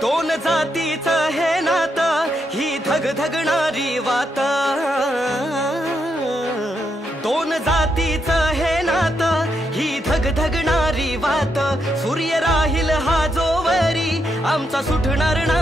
दोन जातीचं हे नातं ही धगधगणारी वात, दोन जातीचं हे नातं ही धगधगणारी वात। सूर्य राहील हा जोवरी आमचा सुटणार नाही